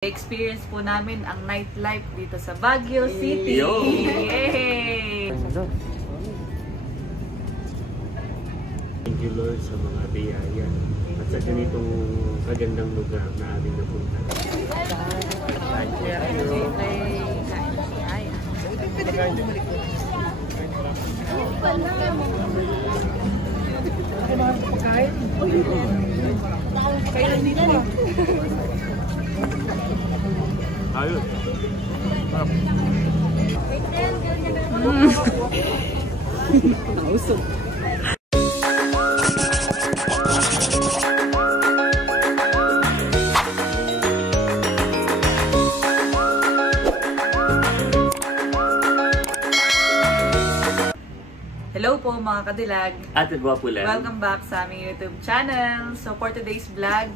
Experience po namin ang nightlife dito sa Baguio City. Yay! Thank you Lord sa mga biyaya at sa ganitong kagandang lugar na ating napunta. Ayun. Nausog. Hello po mga kadilag. At Gwapo lang. Welcome back sa aming YouTube channel. So for today's vlog,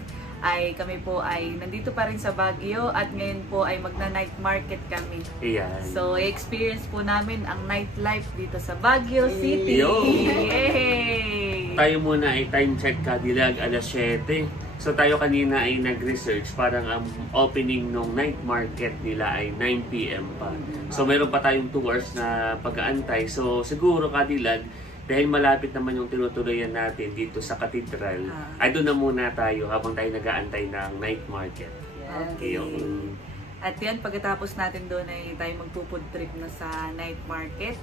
kami po ay nandito pa rin sa Baguio at ngayon po ay magna-night market kami. Iyan. So, i-experience po namin ang nightlife dito sa Baguio City. Yay! Tayo muna ay time check kadilag, alas 7. So tayo kanina ay nag-research, parang ang opening ng night market nila ay 9 PM pa. So meron pa tayong 2 hours na pag-aantay. So siguro kadilag, dahil malapit naman yung tinutuloyan natin dito sa Cathedral, ay doon na muna tayo habang tayo nag-aantay ng night market. Okay. At yan, pagkatapos natin doon ay tayo magpo-food trip na sa night market.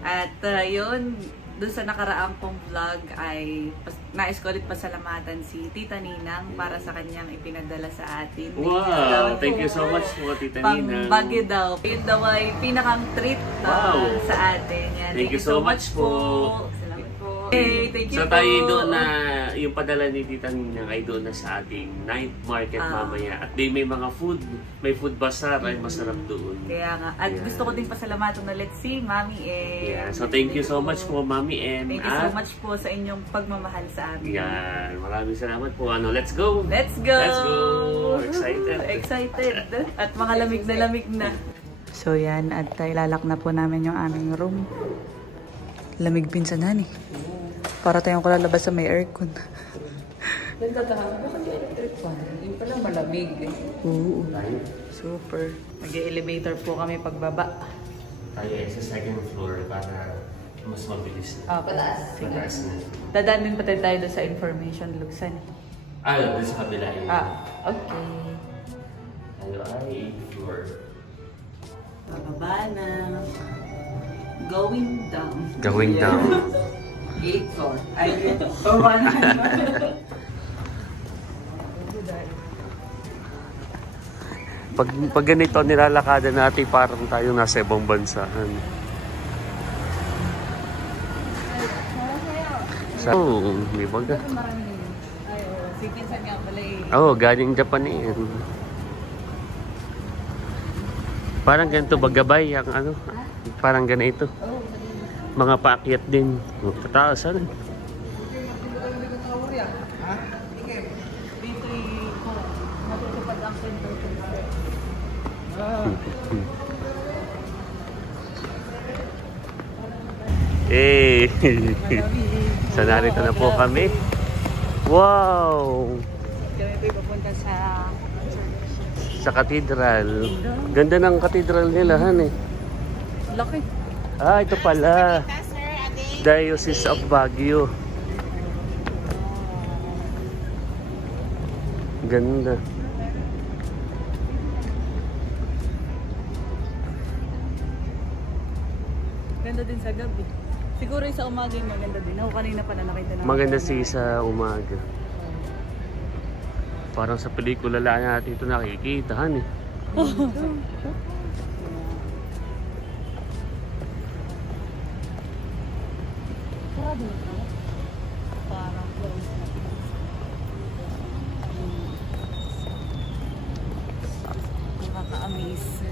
At yun, doon sa nakaraang pong vlog ay nais ko ulit pasalamatan si Tita Ninang para sa kanyang ipinadala sa atin. Wow! Thank you so much po, Tita Ninang. Pang Baguio daw. Yun daw ay pinakang treat sa atin. Yan. Thank you so much po. Salamat po. Hey, thank you so po. tayo doon na, yung padala ni Tita Ninang ay doon na sa ating night market mamaya. At may mga food, may food bazaar ay masarap doon. Kaya nga. At gusto ko din pasalamatan ulit si Mami M. Yeah. So thank you so much po, Mami M. Thank you so much po sa inyong pagmamahal sa amin. Yan. Maraming salamat po. Let's go! Let's go! Let's go! Excited! Excited! At mga lamig na lamig na. So yan, at ilalak na po namin yung aming room. Lamig pinsanan eh. Para tayong kalalabas sa may aircon. Nagtatahan ko kasi electric fan. Yung pala malamig eh. Oo. Super. Nag-elevator po kami pagbaba. Tayo ay sa second floor para mas mabilis na. Pataas. Pataas na. Dadaan din pati tayo doon sa information luksan. Doon sa kabila yun. Okay. Tayo ay 8th floor. Bababa na. Going down. Going down. 8th floor. Ay, ito. Baba na. Pag ganito nilalakada natin, parang tayo nasa ibang bansa. May baga. Si Pinsan nga pala eh. Galing Japan eh. Parang ganito bagabay ang parang ganito. Mga paakyat din. Kataasan. Dito natutupad ang center. So narito na po kami. Wow! Kami po papunta sa Cathedral. Ganda ng Cathedral nila, eh. Laki. Ito pala. Diocese of Baguio. Ganda. Ganda din sa gabi. Siguro yung sa umaga yung maganda din. Ako kanina pa na nakita na. Maganda sa umaga. Parang sa pelikula lang natin ito nakikita, eh. Parang close na. Nakaka-amaze.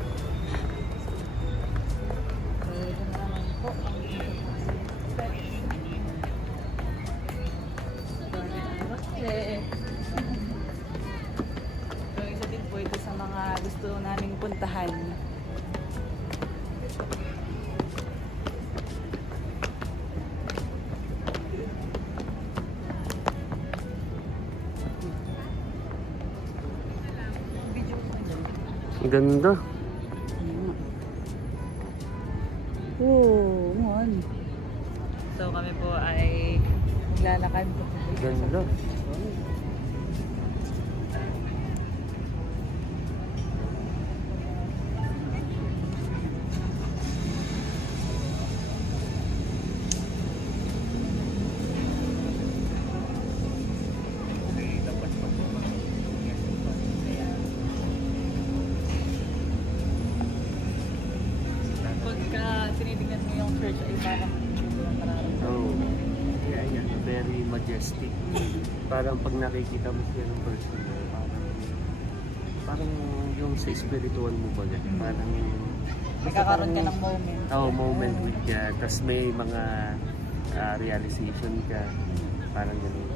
So isa din po ito sa mga gusto naming puntahan. Video ko dyan. Ang ganda. Oo, man. So kami po ay maglalakad. Ang ganda. Pagka tinitingnan mo yung church ay parang Oh, yeah, yeah, very majestic. Parang pag nakikita mo siya ng person, parang yung sa spiritual mo ba, parang nagkakaroon ka ng moment. Oh, moment with God. Tapos may mga realization ka. Parang gano'n.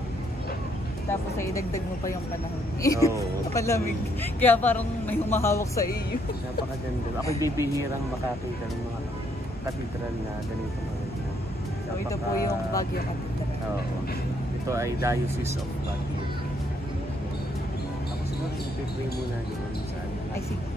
Tapos ay idagdag mo pa yung panahon. Oo. Palamig. Kaya parang may humahawak sa iyo. Napakaganda. Ako bibihirang makakita ng mga katedral na ganito mga ito. So ito po yung Baguio Cathedral. Oo. Ito ay Diocese of Baguio. Ako siguro yung pray muna doon sa ano. Ay, sige.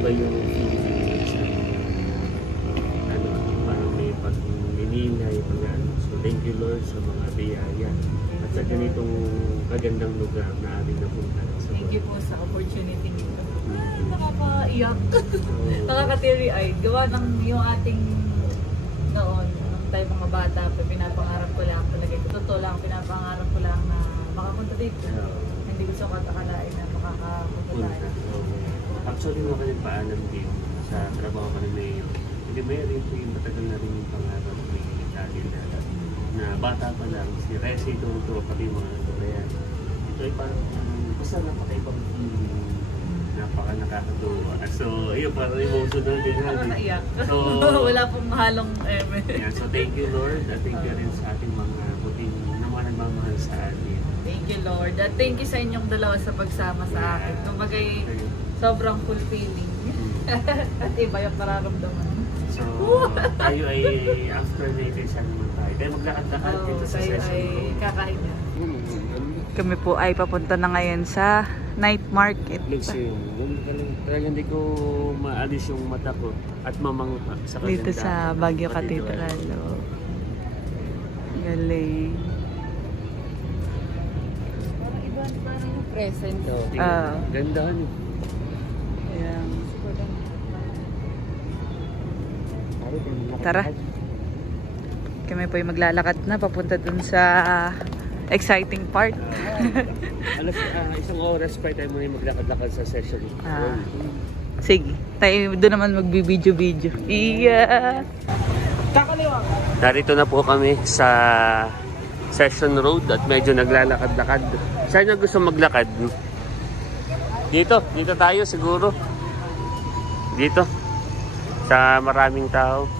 Iba yung feeling sa ano, parang may pag-ninilay, pag-ano. So thank you Lord sa mga biyaya at sa ganitong kagandang lugar na ating napunta. Thank you po sa opportunity nito. Nakakaiyak. Nakaka-teary-eyed. Gawa ng yung ating noon, nung tayo mga bata, pinapangarap ko lang talaga. Totoo lang, pinapangarap ko lang na makapunta dito. Hindi ko sa katakalain na makakapunta tayo. Actually, mga kanipaalam din sa trabaho ka ng mayor. Hindi ba rin po yung matagal na rin yung pangarap ni Italian na bata pa lang, si Resi Dodo, pati mga Korean. Ito ay parang basta napaka-ibang feeling, napaka nakakatuwa. So, ayun, parang emotional din natin. Nakakaiyak. So, wala pong mahalong yeah, so thank you Lord at thank you rin sa ating mga puting na mga nagmamahal sa atin. Thank you Lord at thank you sa inyong dalawa sa pagsama sa akin. Kumbagay, sobrang fulfilling. At iba yung nararamdaman. So, tayo ay after natin siya naman tayo. Kaya maglakad-lakad dito sa session. Tayo ay kakain na. Kami po ay papunta na ngayon sa night market. Talaga hindi ko maalis yung mata ko at mamangha sa kagandahan. Dito sa Baguio Cathedral. Oh. Galing. Parang iba yung present. Gandahan. Ayan. Tara. Kami po yung maglalakad na papunta dun sa exciting part. Isang oras pa tayo muna yung maglakad-lakad sa session. Sige. Tayo doon naman magbibideo-video. Iya! Narito na po kami sa Session Road at medyo naglalakad-lakad. Saan na gusto maglakad? Dito. Dito tayo siguro. Dito. Sa maraming tao.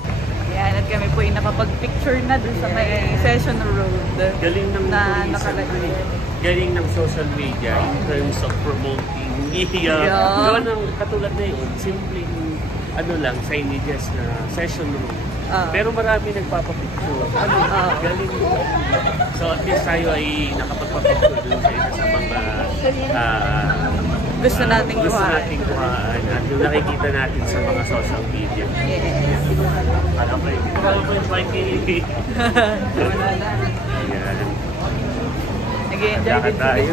Ayan, at kami po yung nakapag-picture na dun sa may Session Road. Galing ng na nakalagay. Galing ng social media in terms of promoting media. Gawa ng katulad na yun, simpleng ano lang, signages na Session Road. Pero marami nagpapapicture. Galing. So at least tayo ay nakapagpapicture dun sa isa sa mga gusto nating kuhaan at yung nakikita natin sa mga social media. Yes. Alam mo yun, ito po yung Mikey. Nag-enjoy tayo.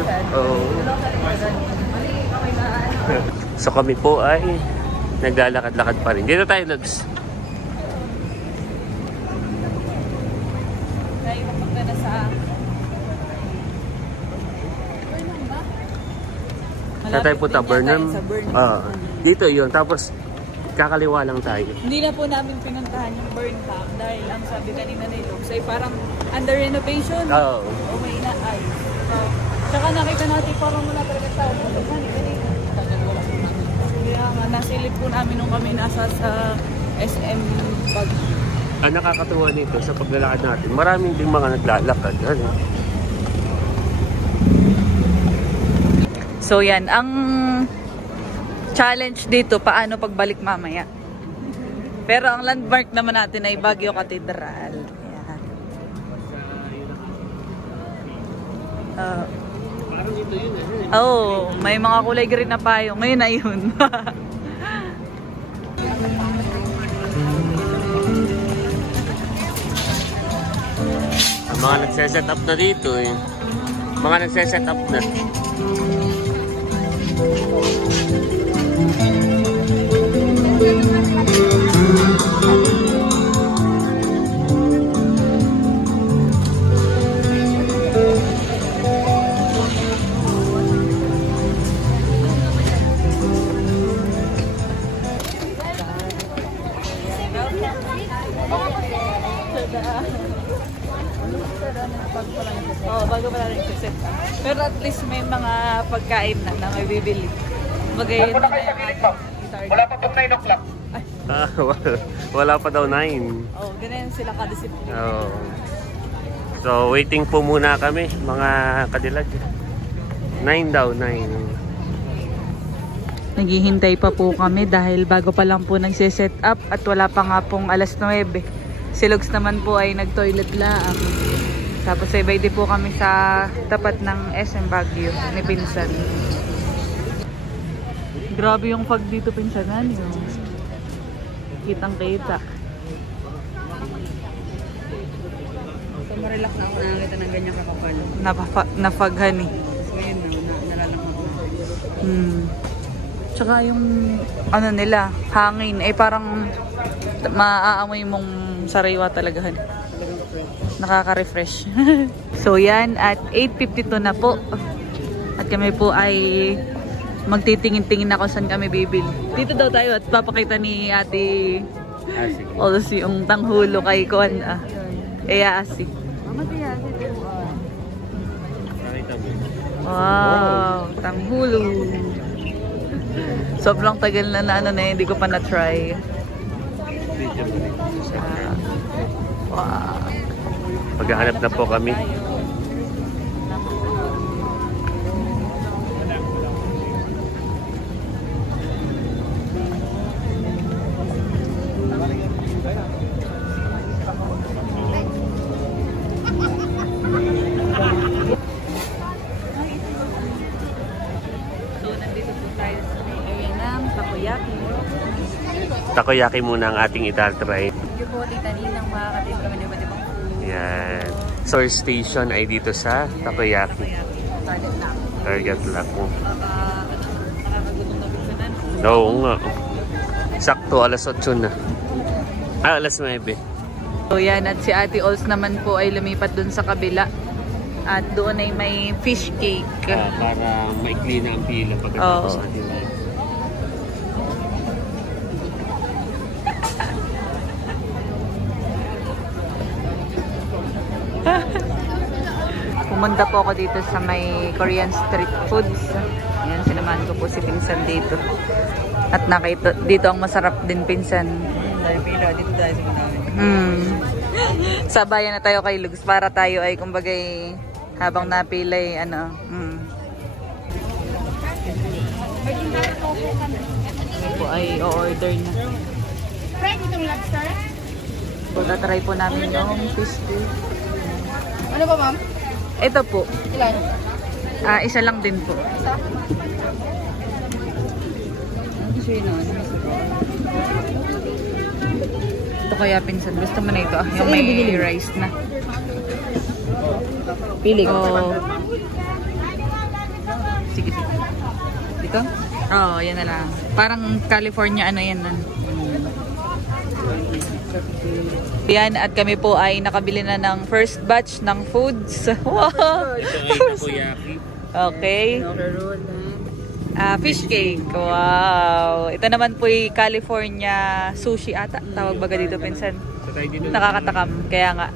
So kami po ay naglalakad-lakad pa rin. Dito tayo, Logs. Tayo mapunta na sa Saan tayo punta? Burnham? Dito yun. Tapos kakaliwa lang tayo. Hindi na po namin pinuntahan yung Burnham dahil ang sabi kanina ni Lux ay parang under renovation. Oo. O may inaayos. Tsaka nakita natin parang wala talaga tao. Kaya nga, nasilip po namin nung kami nasa sa SM Pag. Ang nakakatuwa nito sa paglalakad natin, maraming din mga naglalakad. Ano? So yan, ang challenge dito, paano pagbalik mamaya. Pero ang landmark naman natin ay Baguio Cathedral. Yan. Parang ito yun Oh, may mga kulay green na payo. Ngayon na yun. Ang mga nagse-set up na dito eh. Mga nagse-set up na. Oo, bago pa lang set. Pero at least may mga pagkain na may bibili. Bagay na kayo sa gilid, ma'am. Wala pa pag 9 o'clock. Wala pa daw 9. Oh, ganyan sila kadisiplina. Oh. So, waiting po muna kami, mga kadilag. 9 daw, 9. Naghihintay pa po kami dahil bago pa lang po nagse-set up at wala pa nga pong alas 9. Si Lugs naman po ay nag-toilet lang. Tapos ay di po kami sa tapat ng SM Baguio ni Pinsan. Grabe yung fog dito, Pinsanan. Kitang-kita. So, marelax na ako nakakita ng ganyan kakapal. Nafaghan eh. So, yun na, nalalakot na. Tsaka yung ano nila, hangin, ay parang maaamoy mong sariwa talaga. Nakaka-refresh. So yan, at 8:52 na po. At kami po ay magtitingin-tingin na kung saan kami bibili. Dito daw tayo at papakita ni Ate Olsi yung tanghulo kay Kuan. Asi. Wow, tanghulo. Sobrang tagal na ano na hindi ko pa na-try. Wow. Maghahanap na po kami. Takoyaki muna ang ating itatry. Thank you po, Tita Ninang, makakatid kami ng iba't ibang food. Yan. Source station ay dito sa Takoyaki. Target lock mo. Nakakagutom na Pinsanan. Oo nga. Sakto, alas 8 na. Alas 9. So yan, at si Ate Ols naman po ay lumipat dun sa kabila. At doon ay may fish cake. Para maikli na ang pila pagkatapos natin. Pumunta po ako dito sa may Korean street foods. Ayan, sinamahan ko po si Pinsan dito. At nakita, dito ang masarap din, Pinsan. Dahil pila, dito tayo sa namin. Sabayan na tayo kay Lugs para tayo ay kumbagay habang napilay, ano. Ito po ay o-order na. Friend, itong lobster? So, tatry po namin yung fish cake. Ano ba, ma'am? Ito po. Ilan? Isa lang din po. Gusto yun naman. Ito kaya, Pinsan. Gusto mo na ito. Yung may rice na. Pili ko. Oh. Sige, sige. Dito? Oo, yan na lang. Parang California, ano yan na. Yan, at kami po ay nakabili na ng first batch ng foods. Wow! Ito ay takoyaki. Okay. Fish cake. Wow. Ito naman po yung California sushi ata. Tawag baga dito, pinsan. So tayo dito. Nakakatakam. Kaya nga.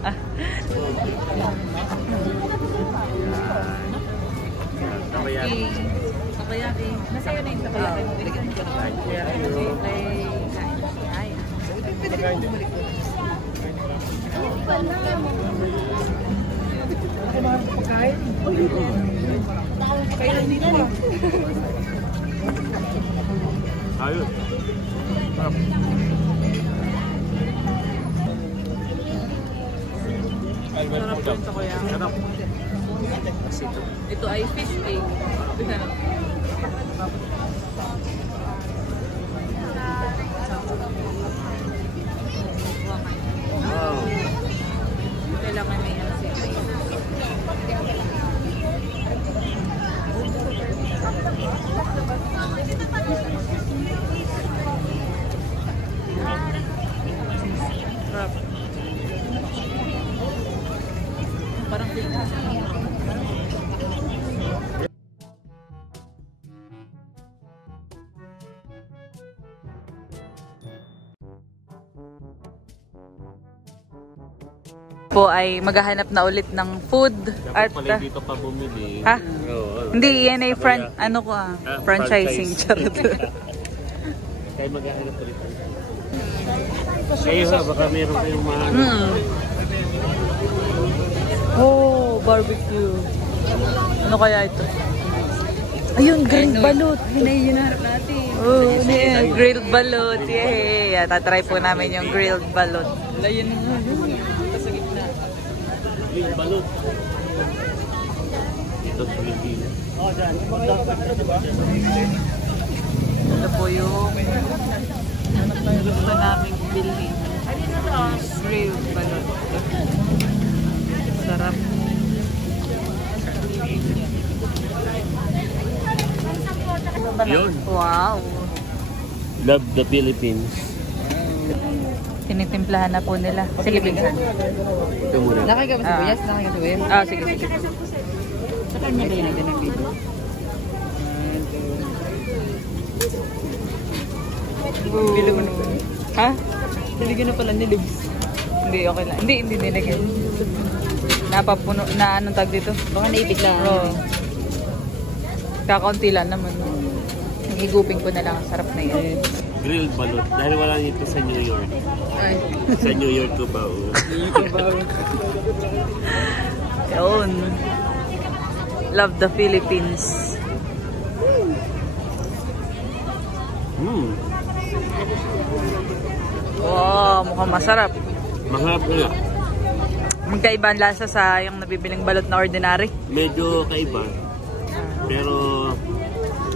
Takoyaki. Takoyaki. Masaya na yung takoyaki. Ayun. Sarap po yung takoyaki. Sarap. Ito ay fish cake. Wow. Kailangan may ano siya. Sarap. Parang po ay maghahanap na ulit ng food at Dapat pala dito pa bumili. ha? Oo. Hindi, yan ay franchising. Charot. Kaya maghahanap ulit. Kayo ha, baka meron kayong mga... Oh, barbecue. Ano kaya ito? Ayun, grilled balut. Hinahanap natin. Oh, yeah, grilled balut. Yay! Tatry po namin yung grilled balut. Layan na nga. Sa gitna. Yung balot. Ito sa Pilipinas. Ito po yung gusto naming bilhin. Grilled balut. Sarap. Yun. Wow. Love the Philippines. Tinitimplahan na po nila. Sige, pinsan. Ito muna. Nakikabasibuyas? Nakikabasibuyas? Sige, sige. Sa kanya din ang ganang Bili mo na. Ha? Daligyan na pala ni Libs. Hindi, okay lang. Hindi nilagyan. Napapuno, na anong tag dito? Baka naipit lang. Oo. Kakaunti lang naman. Higupin ko na lang. Sarap na yun. Grilled balot. Dahil wala nito sa New York. Ay. Sa New York ko ba? Yun. Love the Philippines. Wow, mukhang masarap. Maharap nga. Magkaiba ang lasa sa yung nabibiling balot na ordinary. Medyo kaiba. Pero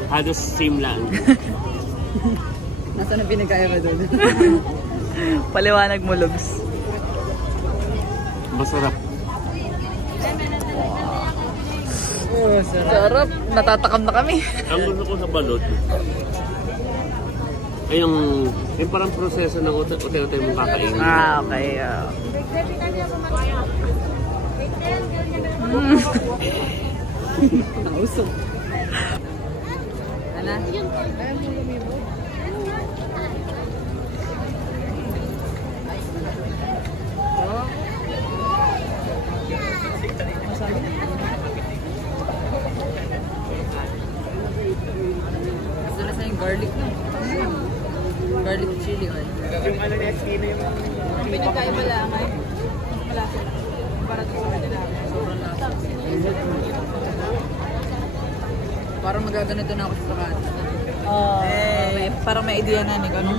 halos same lang. Nasaan ang pinagkaiba doon? Paliwanag mo, Lubs. Masarap. Oo, sarap. Sarap. Natatakam na kami. Ang gusto ko sa balot ay yung parang proseso ng ute-ute mong kakainin. Okay. Nausok. Ano? Gusto na sa yung garlic na. Garlic chili oil. Yung ano ni Espino yung... Pinagkaiba lang ay. Malasa. Para ito sa kanila. Sobrang lasa. Parang magaganito na ako sa takat. Parang may idea na ni Gano.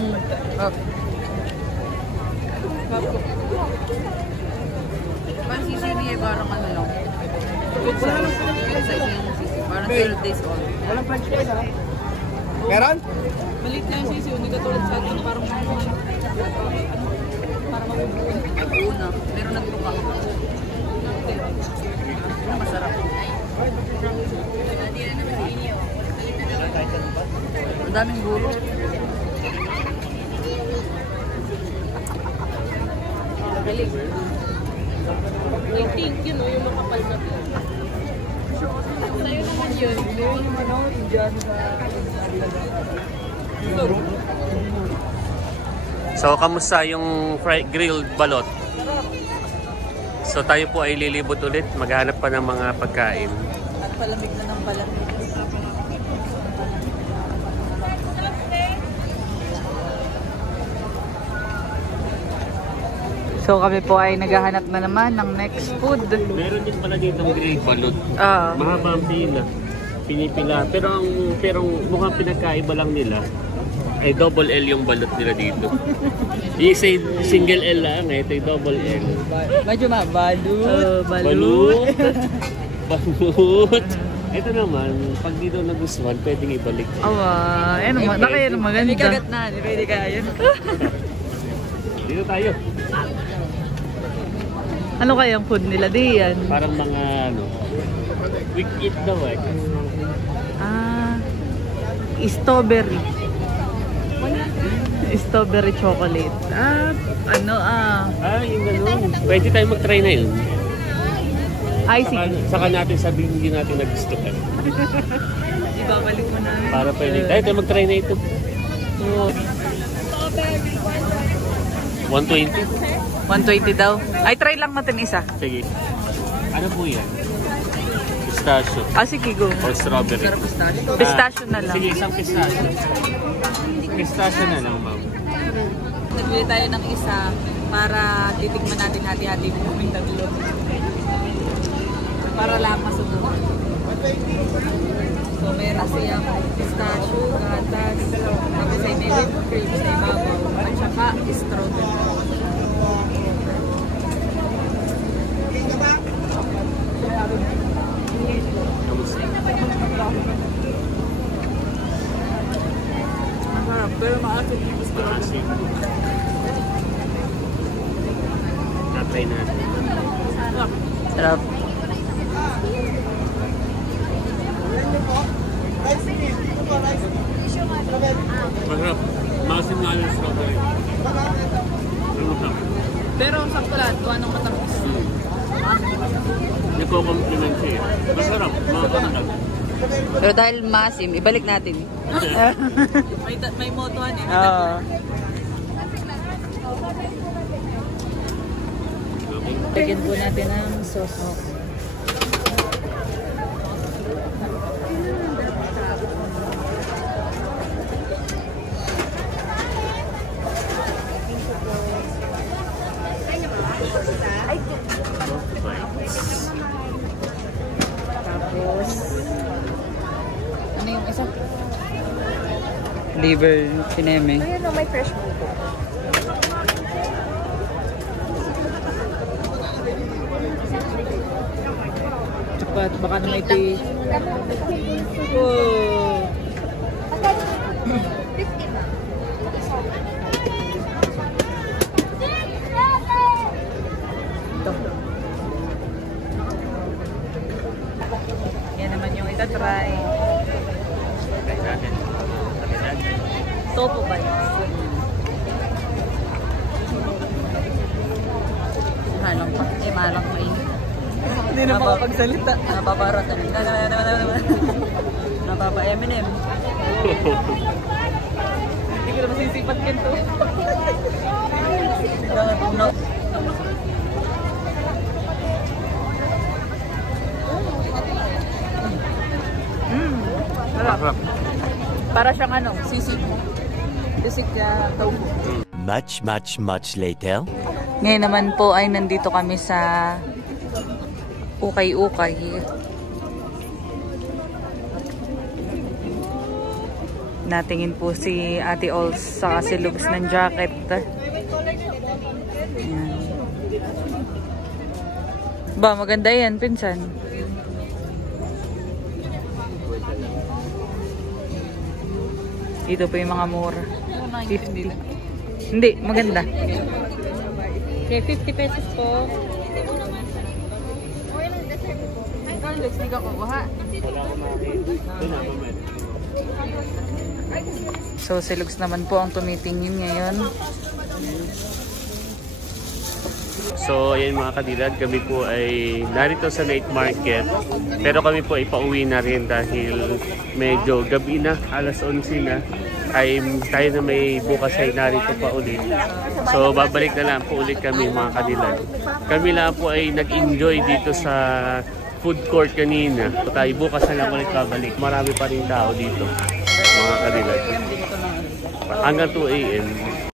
Parang sisi niya parang ano lang. Wala lang sa yung sisi. Parang 12 days on. Walang french fries ha? Meron? Malit na yung sisi. Hindi katulad sa atin. Parang Una, meron na truka. Masarap. Ang daming guro. galing. I think, yun o, yung makapal na. Sa'yo naman yun. Meron naman ako, Indian sa... So, kamusta yung grilled balot? So, tayo po ay lilibot ulit. Maghanap pa ng mga pagkain. At palamig na ng palamig. So, kami po ay naghahanap na naman ng next food. Meron din pala dito ng grilled balot. Ah. Mahaba ang pila. Pinipila. Pero mukhang pinagkaiba lang nila. Ay double L yung balot nila dito. Yung isa single L lang, ito yung double L. Medyo balut. Balut. Balut. Ito naman, pag dito nagustuhan, pwedeng ibalik. Awa, yan naman. Nakaya naman maganda. May kagat na, hindi pwede kaya. Dito tayo. Ano kayang food nila diyan? Parang mga quick eat daw eh. Strawberry. Strawberry chocolate. Yung gano'n. Pwede tayo mag-try na yun. Ay, sige. Saka natin sabihin hindi natin nagustuhan. Ibabalik mo na. Para pwede tayo mag-try na ito. 120? 120 daw. Ay, try lang natin isa. Sige. Ano po yan? Pistachio. Sige, go. Or strawberry? Pistachio na lang. Sige, isang pistachio. Pistachio na lang, ma'am. Nagbili tayo ng isa para titikman natin hati-hati kung may tatlo. Para lang masubukan. So, meron siyang pistachio, gatas, tapos ay may whipped cream sa ibabaw, at saka strawberry. Masarap, pero maasin yung strawberry. Natry natin. Sarap. Masarap. Maasin nga yung strawberry. Pero sakto lahat, gawa ng matapos. Hindi ko compliment siya. Masarap. Makakatag. Pero dahil masim, ibalik natin. may motohan eh. Lagyan po natin ng sauce. Tapos, ano yung isa? Liver pineme. Ayun o, may fresh buko. Dapat baka naman ito oh. Yan naman yung itatry. Try natin. Tofu bites. Halong pa. Malang mainit. Hindi na makapagsalita. Napaparot. Napapa M&M. Hindi ko na masisipat ganito. Tunaw. Sarap. Para siyang sisig. Sisig tofu. Much later. Ngayon naman po ay nandito kami sa Ukay-Ukay. Natingin po si Ate Ols sa si Lugs ng jacket. Ayan. Ba, maganda yan, pinsan. Dito po yung mga mura. 50. Hindi, maganda. Okay, 50 pesos po. Hindi ka kukuha. So, si Lugs naman po ang tumitingin ngayon. So, ayan mga kadilag, kami po ay narito sa night market. Pero kami po ay pauwi na rin dahil medyo gabi na, alas 11 na. Tayo na may bukas ay narito pa ulit. So, babalik na lang po ulit kami mga kadilag. Kami lang po ay nag-enjoy dito sa food court kanina. So, tayo bukas na lang ulit babalik. Marami pa rin tao dito mga kadilag. Hanggang 2 AM.